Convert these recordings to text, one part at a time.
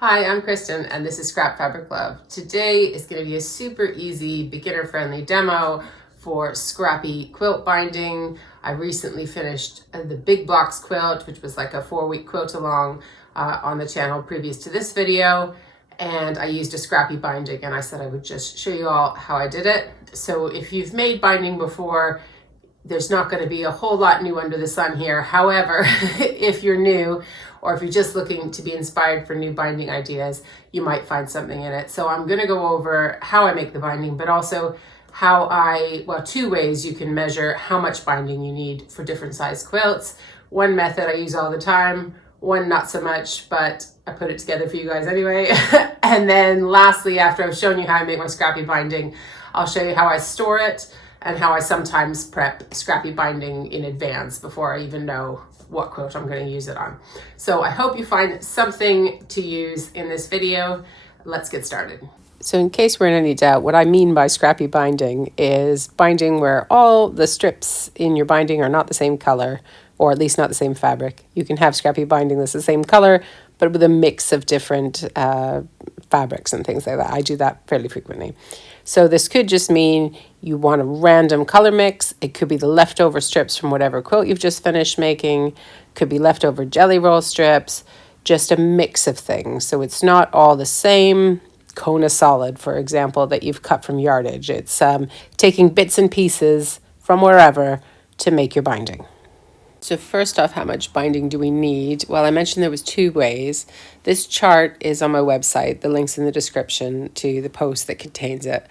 Hi, I'm Kristen and this is Scrap Fabric Love. Today is going to be a super easy, beginner-friendly demo for scrappy quilt binding. I recently finished the Big Blocks quilt, which was like a 4-week quilt along on the channel previous to this video. And I used a scrappy binding and I said I would just show you all how I did it. So if you've made binding before, there's not going to be a whole lot new under the sun here. However, if you're new or if you're just looking to be inspired for new binding ideas, you might find something in it. So I'm going to go over how I make the binding, but also how two ways you can measure how much binding you need for different size quilts. One method I use all the time, one not so much, but I put it together for you guys anyway. And then lastly, after I've shown you how I make my scrappy binding, I'll show you how I store it and how I sometimes prep scrappy binding in advance before I even know what quilt I'm going to use it on. So I hope you find something to use in this video. Let's get started. So in case we're in any doubt, what I mean by scrappy binding is binding where all the strips in your binding are not the same color, or at least not the same fabric. You can have scrappy binding that's the same color, but with a mix of different fabrics and things like that. I do that fairly frequently. So this could just mean you want a random color mix. It could be the leftover strips from whatever quilt you've just finished making. Could be leftover jelly roll strips, just a mix of things. So it's not all the same Kona solid, for example, that you've cut from yardage. It's taking bits and pieces from wherever to make your binding. So first off, how much binding do we need? Well, I mentioned there was 2 ways. This chart is on my website. The link's in the description to the post that contains it.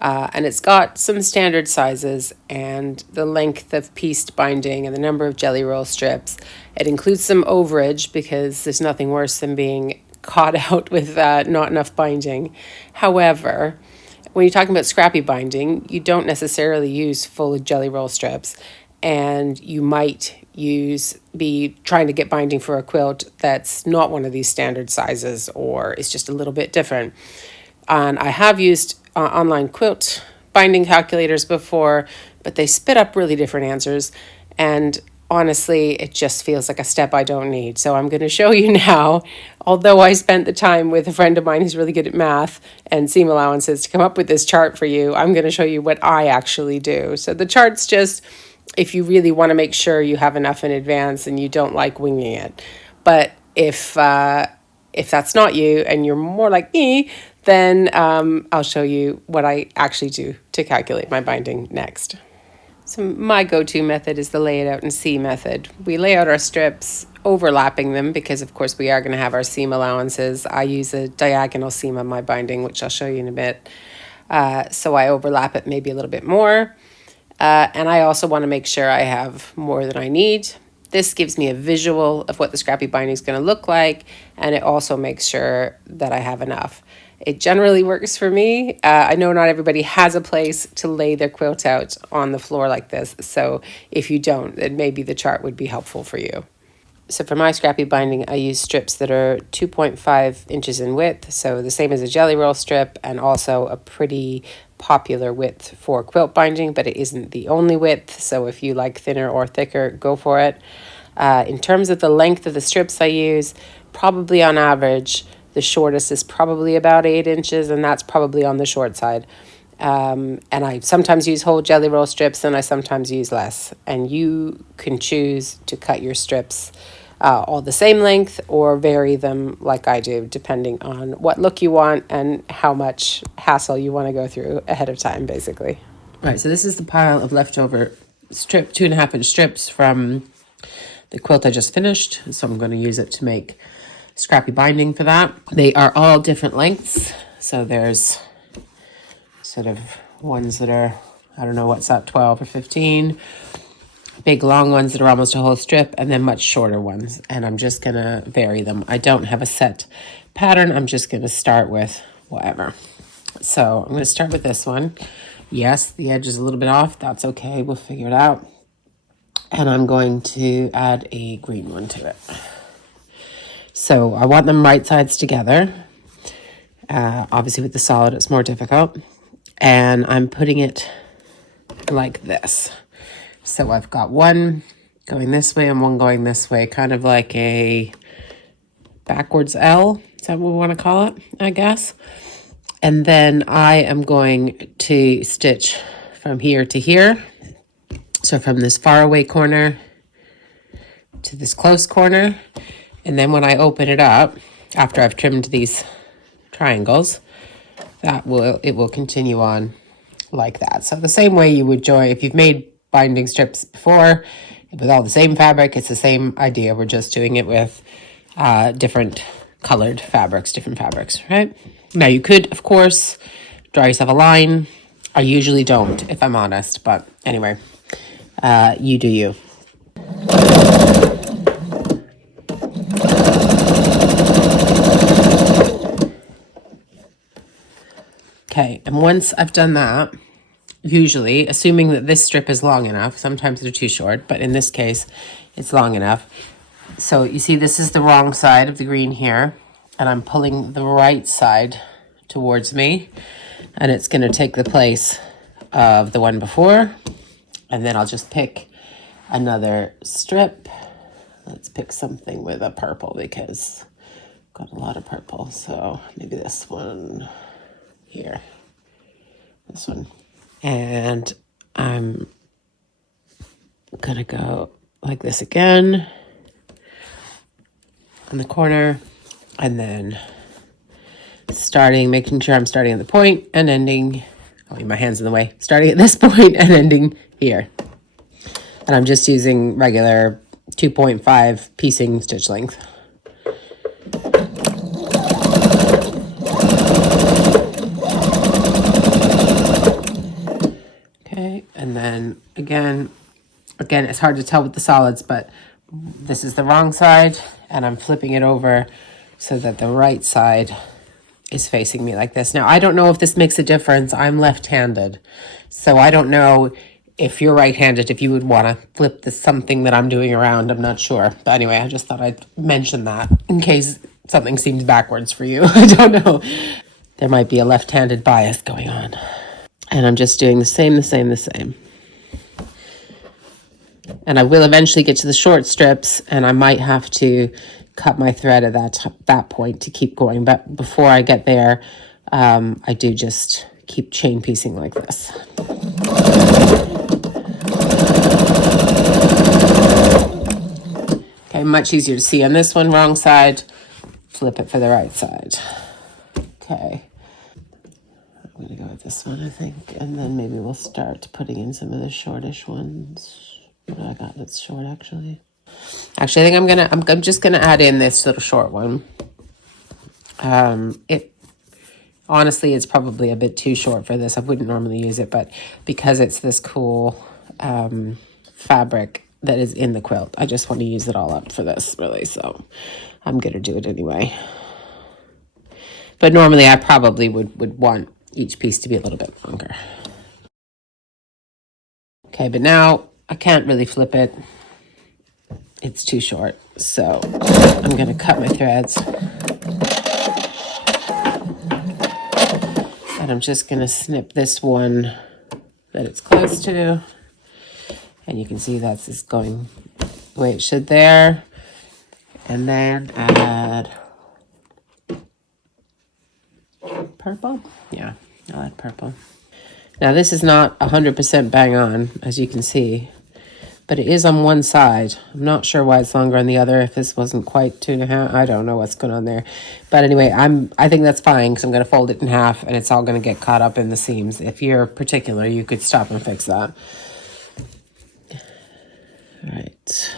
And it's got some standard sizes and the length of pieced binding and the number of jelly roll strips. It includes some overage because there's nothing worse than being caught out with not enough binding. However, when you're talking about scrappy binding, you don't necessarily use full jelly roll strips. And you might be trying to get binding for a quilt that's not one of these standard sizes or is just a little bit different. And I have used online quilt binding calculators before, but they spit up really different answers. And honestly, it just feels like a step I don't need. So I'm going to show you now, although I spent the time with a friend of mine who's really good at math and seam allowances to come up with this chart for you, I'm going to show you what I actually do. So the chart's just if you really want to make sure you have enough in advance and you don't like winging it. But if that's not you and you're more like me, then I'll show you what I actually do to calculate my binding next. So my go-to method is the lay it out and see method. We lay out our strips, overlapping them because of course we are going to have our seam allowances. I use a diagonal seam on my binding, which I'll show you in a bit. So I overlap it maybe a little bit more. And I also want to make sure I have more than I need. This gives me a visual of what the scrappy binding is going to look like, and it also makes sure that I have enough. It generally works for me. I know not everybody has a place to lay their quilt out on the floor like this, so if you don't, then maybe the chart would be helpful for you. So for my scrappy binding, I use strips that are 2.5 inches in width, so the same as a jelly roll strip, and also a pretty popular width for quilt binding, but it isn't the only width, so if you like thinner or thicker, go for it. In terms of the length of the strips I use, probably on average, the shortest is probably about 8 inches, and that's probably on the short side. And I sometimes use whole jelly roll strips, and I sometimes use less. And you can choose to cut your strips all the same length or vary them like I do, depending on what look you want and how much hassle you want to go through ahead of time, basically. Right, so this is the pile of leftover 2.5-inch strips from the quilt I just finished. So I'm going to use it to make scrappy binding for that. They are all different lengths. So there's sort of ones that are, I don't know, what's that, 12 or 15. Big long ones that are almost a whole strip, and then much shorter ones. And I'm just going to vary them. I don't have a set pattern. I'm just going to start with whatever. So I'm going to start with this one. Yes, the edge is a little bit off. That's okay. We'll figure it out. And I'm going to add a green one to it. So I want them right sides together. Obviously with the solid, it's more difficult. And I'm putting it like this. So I've got one going this way and one going this way, kind of like a backwards L. Is that what we want to call it, I guess? And then I am going to stitch from here to here. So from this far away corner to this close corner. And then when I open it up, after I've trimmed these triangles, it will continue on like that. So the same way you would join, if you've made binding strips before with all the same fabric, it's the same idea. We're just doing it with different colored fabrics, different fabrics, right? Now you could, of course, draw yourself a line. I usually don't, if I'm honest, but anyway, you do you. Okay, and once I've done that, usually, assuming that this strip is long enough, sometimes they're too short, but in this case, it's long enough. So you see this is the wrong side of the green here, and I'm pulling the right side towards me, and it's going to take the place of the one before, and then I'll just pick another strip. Let's pick something with a purple because I've got a lot of purple, so maybe this one here, this one. And I'm gonna go like this again on the corner, and then making sure I'm starting at the point and ending, oh, my hand's in the way, starting at this point and ending here. And I'm just using regular 2.5 piecing stitch length. Okay, and then again, it's hard to tell with the solids, but this is the wrong side, and I'm flipping it over so that the right side is facing me like this. Now, I don't know if this makes a difference. I'm left-handed, so I don't know if you're right-handed, if you would want to flip something that I'm doing around. I'm not sure. But anyway, I just thought I'd mention that in case something seems backwards for you. I don't know. There might be a left-handed bias going on. And I'm just doing the same. And I will eventually get to the short strips, and I might have to cut my thread at that point to keep going. But before I get there, I do just keep chain piecing like this. Okay, much easier to see on this one, wrong side, flip it for the right side. Okay. I'm gonna go with this one, I think, and then maybe we'll start putting in some of the shortish ones. What do I got that's short, actually? Actually, I think I'm just gonna add in this little short one. Honestly, it's probably a bit too short for this. I wouldn't normally use it, but because it's this cool fabric that is in the quilt, I just want to use it all up for this, really. So I'm gonna do it anyway. But normally, I probably would want each piece to be a little bit longer. Okay, but now I can't really flip it. It's too short, so I'm gonna cut my threads. And I'm just gonna snip this one that it's close to. And you can see that's just going the way it should there. And then add purple. Yeah, I'll add purple. Now this is not 100% bang on, as you can see, but it is on one side. I'm not sure why it's longer on the other. If this wasn't quite 2.5, I don't know what's going on there. But anyway, I think that's fine because I'm going to fold it in half and it's all going to get caught up in the seams. If you're particular, you could stop and fix that. All right.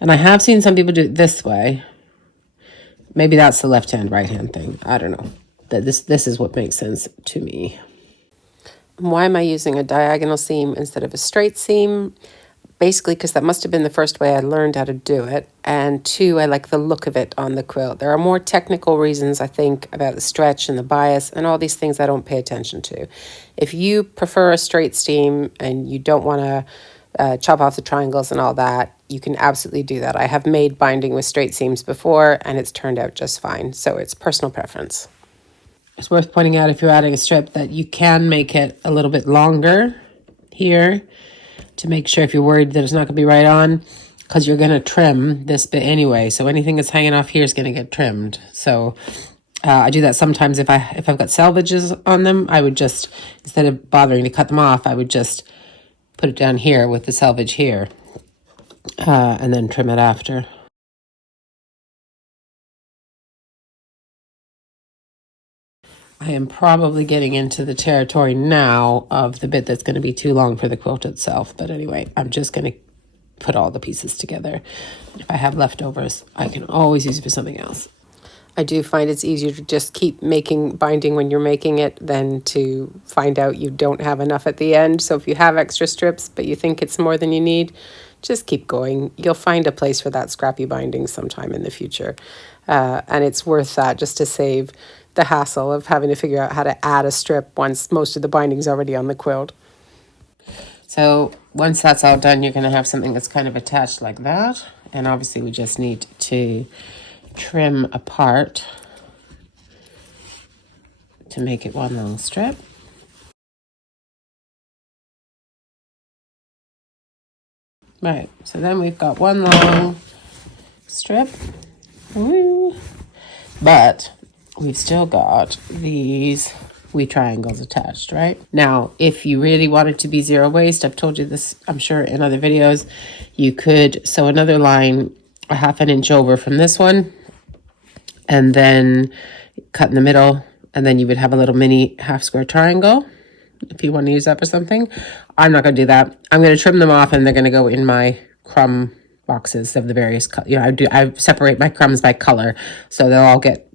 And I have seen some people do it this way. Maybe that's the left-hand, right-hand thing. I don't know. This is what makes sense to me. Why am I using a diagonal seam instead of a straight seam? Basically, because that must have been the first way I learned how to do it. And two, I like the look of it on the quilt. There are more technical reasons, I think, about the stretch and the bias and all these things I don't pay attention to. If you prefer a straight seam and you don't want to chop off the triangles and all that, you can absolutely do that. I have made binding with straight seams before and it's turned out just fine. So it's personal preference. It's worth pointing out, if you're adding a strip, that you can make it a little bit longer here to make sure, if you're worried that it's not going to be right on. because you're going to trim this bit anyway. So anything that's hanging off here is going to get trimmed. So I do that sometimes if I've got salvages on them. I would just, instead of bothering to cut them off, I would just put it down here with the salvage here, and then trim it after. I am probably getting into the territory now of the bit that's going to be too long for the quilt itself. But anyway, I'm just going to put all the pieces together. If I have leftovers, I can always use it for something else. I do find it's easier to just keep making binding when you're making it than to find out you don't have enough at the end. So if you have extra strips, but you think it's more than you need, just keep going. You'll find a place for that scrappy binding sometime in the future. And it's worth that just to save the hassle of having to figure out how to add a strip once most of the binding's already on the quilt. So once that's all done, you're going to have something that's kind of attached like that. And obviously we just need to trim apart to make it one long strip. Right, so then we've got one long strip. Woo. But we've still got these wee triangles attached, right? Now, if you really wanted to be zero waste, I've told you this, I'm sure, in other videos, you could sew another line a ½ inch over from this one, and then cut in the middle, and then you would have a little mini half square triangle if you want to use that for something. I'm not going to do that. I'm going to trim them off, and they're going to go in my crumb boxes of the various, I separate my crumbs by color, so they'll all get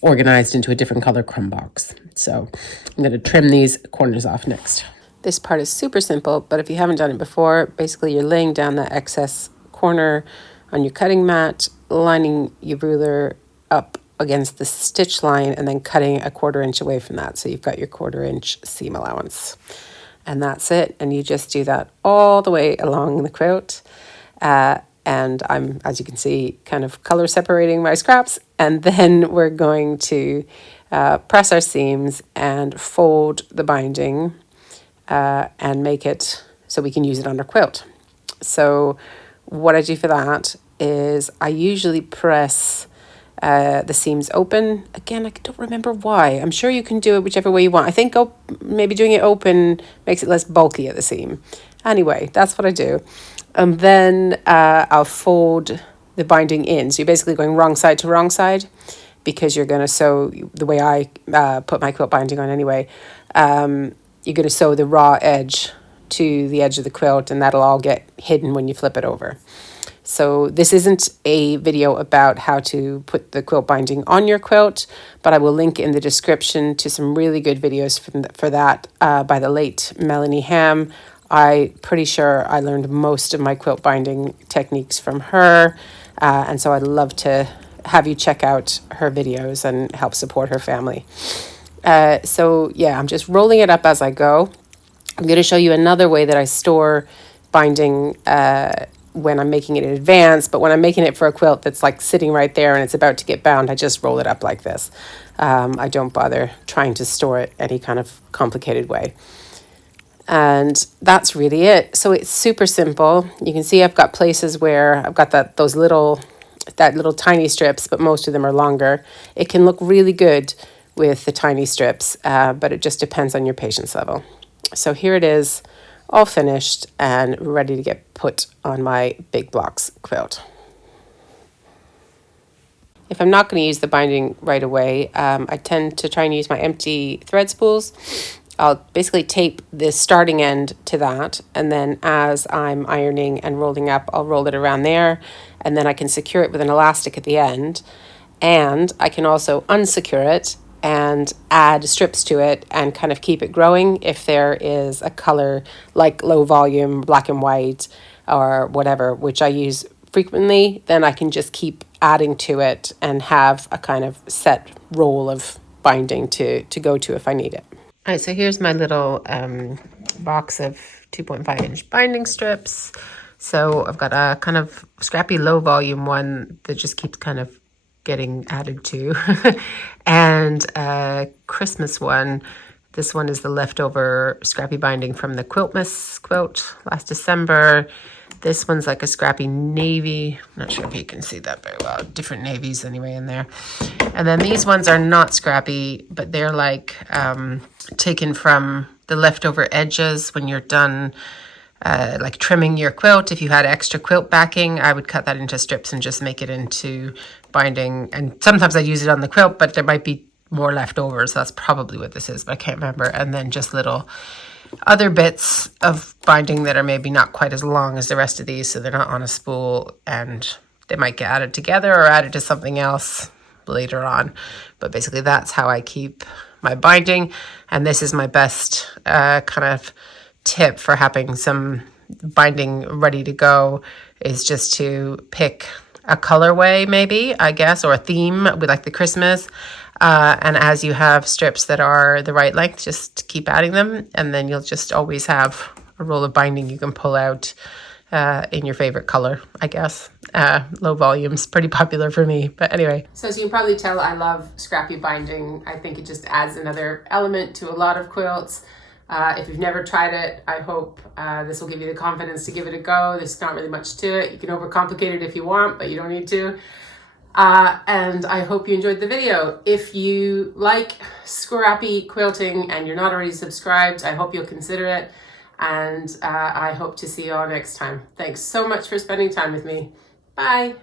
organized into a different color crumb box. So I'm going to trim these corners off next. This part is super simple, but if you haven't done it before, basically you're laying down that excess corner on your cutting mat, lining your ruler up against the stitch line, and then cutting a 1/4 inch away from that. So you've got your 1/4 inch seam allowance. And that's it. And you just do that all the way along the quilt. And I'm, as you can see, kind of color separating my scraps. And then we're going to press our seams and fold the binding and make it so we can use it on our quilt. So what I do for that is I usually press the seams open. Again, I don't remember why. I'm sure you can do it whichever way you want. I think maybe doing it open makes it less bulky at the seam. Anyway, that's what I do. And then I'll fold the binding in. So you're basically going wrong side to wrong side, because you're going to sew, the way I put my quilt binding on anyway, you're going to sew the raw edge to the edge of the quilt, and that'll all get hidden when you flip it over. So this isn't a video about how to put the quilt binding on your quilt, but I will link in the description to some really good videos for that by the late Melanie Ham. I'm pretty sure I learned most of my quilt binding techniques from her, and so I'd love to have you check out her videos and help support her family. So yeah, I'm just rolling it up as I go. I'm going to show you another way that I store binding when I'm making it in advance, but when I'm making it for a quilt that's like sitting right there and it's about to get bound, I just roll it up like this. I don't bother trying to store it any kind of complicated way. And that's really it. So it's super simple. You can see I've got places where I've got that little tiny strips, but most of them are longer. It can look really good with the tiny strips, but it just depends on your patience level. So here it is, all finished and ready to get put on my Big Blocks quilt. If I'm not going to use the binding right away, I tend to try and use my empty thread spools. I'll basically tape the starting end to that, and then as I'm ironing and rolling up, I'll roll it around there, and then I can secure it with an elastic at the end, and I can also unsecure it and add strips to it and kind of keep it growing if there is a color like low volume, black and white, or whatever, which I use frequently. Then I can just keep adding to it and have a kind of set roll of binding to go to if I need it. All right, so here's my little box of 2.5 inch binding strips. So I've got a kind of scrappy low volume one that just keeps kind of getting added to, and a Christmas one. This one is the leftover scrappy binding from the Quiltmas quilt last December. This one's like a scrappy navy. I'm not sure if you can see that very well. Different navies anyway in there. And then these ones are not scrappy, but they're like taken from the leftover edges when you're done like trimming your quilt. If you had extra quilt backing, I would cut that into strips and just make it into binding. And sometimes I'd use it on the quilt, but there might be more leftovers. So that's probably what this is, but I can't remember. And then just little other bits of binding that are maybe not quite as long as the rest of these, so they're not on a spool, and they might get added together or added to something else later on. But basically that's how I keep my binding, and this is my best kind of tip for having some binding ready to go, is just to pick a colorway maybe, I guess, or a theme with like the Christmas. And as you have strips that are the right length, just keep adding them, and then you'll just always have a roll of binding you can pull out in your favorite color, I guess. Low volume's pretty popular for me, but anyway. So as you can probably tell, I love scrappy binding. I think it just adds another element to a lot of quilts. If you've never tried it, I hope this will give you the confidence to give it a go. There's not really much to it. You can overcomplicate it if you want, but you don't need to. And I hope you enjoyed the video. If you like scrappy quilting and you're not already subscribed, I hope you'll consider it. And I hope to see you all next time. Thanks so much for spending time with me. Bye.